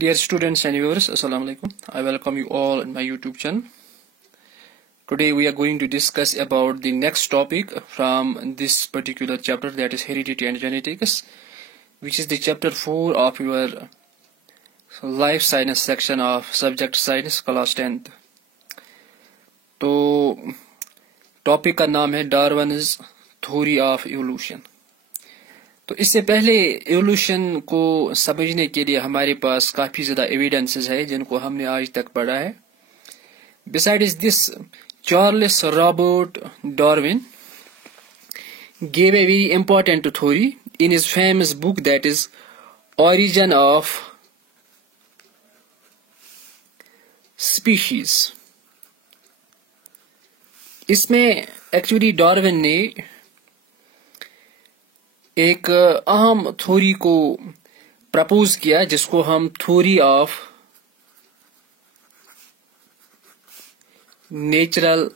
Dear students and viewers, Assalamu alaikum. I welcome you all in my YouTube channel. Today we are going to discuss about the next topic from this particular chapter, that is heredity and genetics, which is the chapter 4 of your life science section of subject science class 10th. तो topic का नाम है Darwin's theory of evolution. तो इससे पहले evolution को समझने के लिए हमारे पास काफी ज्यादा एविडेंसेस है जिनको हमने आज तक पढ़ा है। Besides this, Charles Robert Darwin gave a very important theory in his famous book, that is Origin of Species। इसमें एक्चुअली डार्विन ने एक अहम थ्योरी को प्रपोज किया जिसको हम थ्योरी ऑफ नेचुरल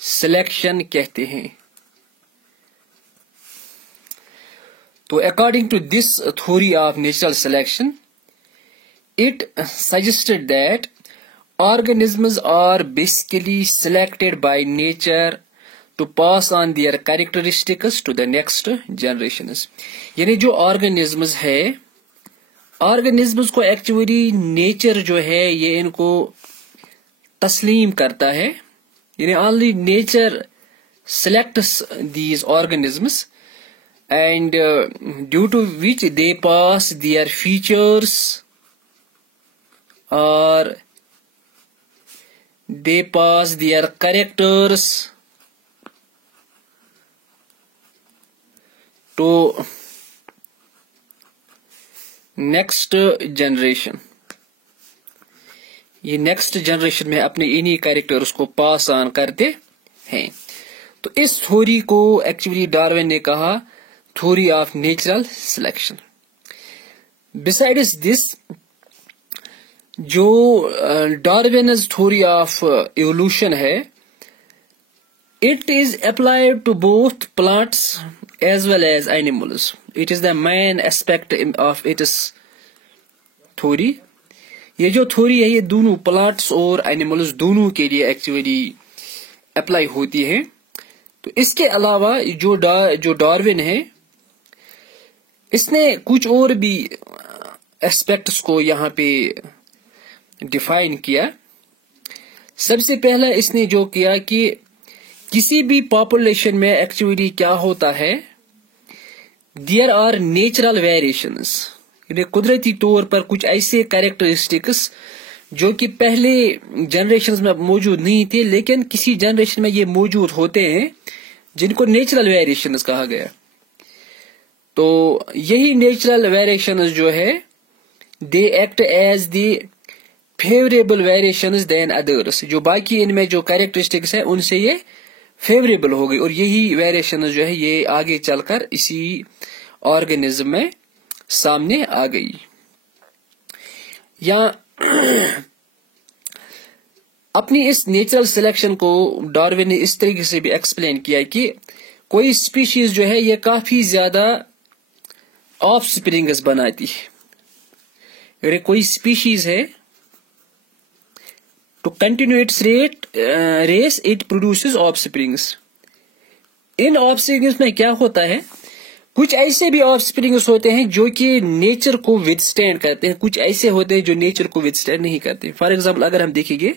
सिलेक्शन कहते हैं। तो according to this theory of natural selection, it suggested that organisms are basically selected by nature to pass on their characteristics to the next generations। यानी जो organisms है, organisms को actually nature जो है ये इनको तस्लीम करता है, यानी only nature selects these organisms and due to which they pass their features or they pass their characters to next generation। ये नेक्स्ट जनरेशन में अपने इन्हीं कैरेक्टर्स को पास ऑन करते हैं। तो इस थ्योरी को एक्चुअली डार्विन ने कहा theory of natural selection. Besides this, जो डार्विन्स थ्योरी ऑफ इवोल्यूशन है, it is applied to both plants as well as animals। it is the main aspect of its theory। ये जो theory है ये दोनों plants और एनिमल्स दोनों के लिए एक्चुअली अप्लाई होती है। तो इसके अलावा जो डार्विन है, इसने कुछ और भी एस्पेक्ट्स को यहाँ पे डिफाइन किया। सबसे पहला इसने जो किया कि किसी भी पॉपुलेशन में एक्चुअली क्या होता है, देयर आर नेचुरल वेरिएशंस, यानी कुदरती तौर पर कुछ ऐसे कैरेक्टरिस्टिक्स जो कि पहले जनरेशंस में मौजूद नहीं थे लेकिन किसी जनरेशन में ये मौजूद होते हैं, जिनको नेचुरल वेरिएशंस कहा गया। तो यही नेचुरल वेरिएशंस जो है, they act as the favourable variations than others. जो बाकी इनमें जो कैरेक्टरिस्टिक्स है उनसे ये फेवरेबल हो गई और यही वेरिएशन जो है ये आगे चलकर इसी ऑर्गेनिज्म में सामने आ गई। या अपनी इस नेचुरल सिलेक्शन को डार्विन ने इस तरीके से भी एक्सप्लेन किया कि कोई स्पीशीज जो है ये काफी ज्यादा ऑफस्प्रिंग्स बनाती है। अगर कोई स्पीशीज है to continue its race it produces offsprings। In offsprings में क्या होता है, कुछ ऐसे भी offsprings होते हैं जो कि नेचर को विथस्टैंड करते हैं, कुछ ऐसे होते हैं जो नेचर को विथस्टैंड नहीं करते। फॉर एग्जाम्पल अगर हम देखेंगे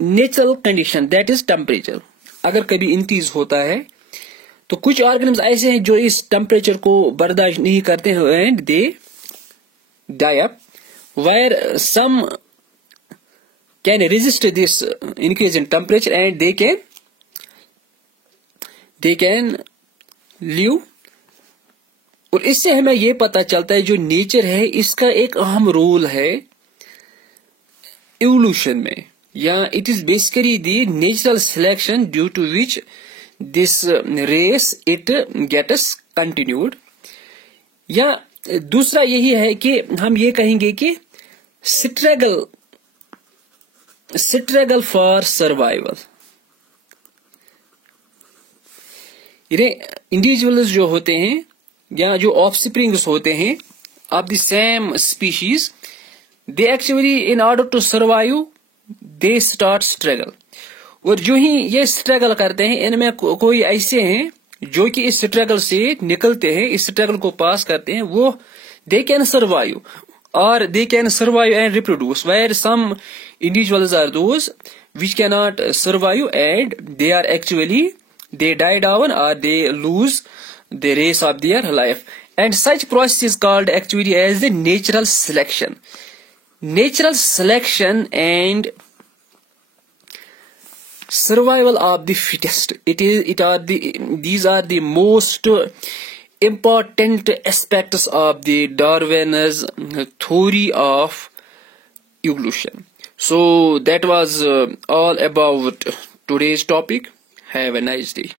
natural condition, that is temperature, अगर कभी इंक्रीज होता है तो कुछ ऑर्गेनिम्स ऐसे हैं जो इस टेम्परेचर को बर्दाश्त नहीं करते हैं and they die up, where some can resist this increase in temperature and they can live। और इससे हमें यह पता चलता है जो नेचर है इसका एक अहम रोल है इवोल्यूशन में, या it is basically the natural selection due to which this race it gets continued. या दूसरा यही है कि हम ये कहेंगे कि स्ट्रगल फॉर सर्वाइवल। इंडिविजुअल्स जो होते हैं या जो ऑफस्प्रिंग्स होते हैं of the same species, they actually, in order to survive, they start struggle. और जो ही ये स्ट्रगल करते हैं, इनमें कोई ऐसे हैं जो कि इस स्ट्रगल से निकलते हैं, इस स्ट्रगल को पास करते हैं, वो they can survive or they can survive and reproduce, where some individuals are those which cannot survive and they are actually, they die down or they lose the race of their life. And such process is called actually as the natural selection. Natural selection and survival of the fittest. These are the most important aspects of the Darwin's theory of evolution. So that was all about today's topic. Have a nice day.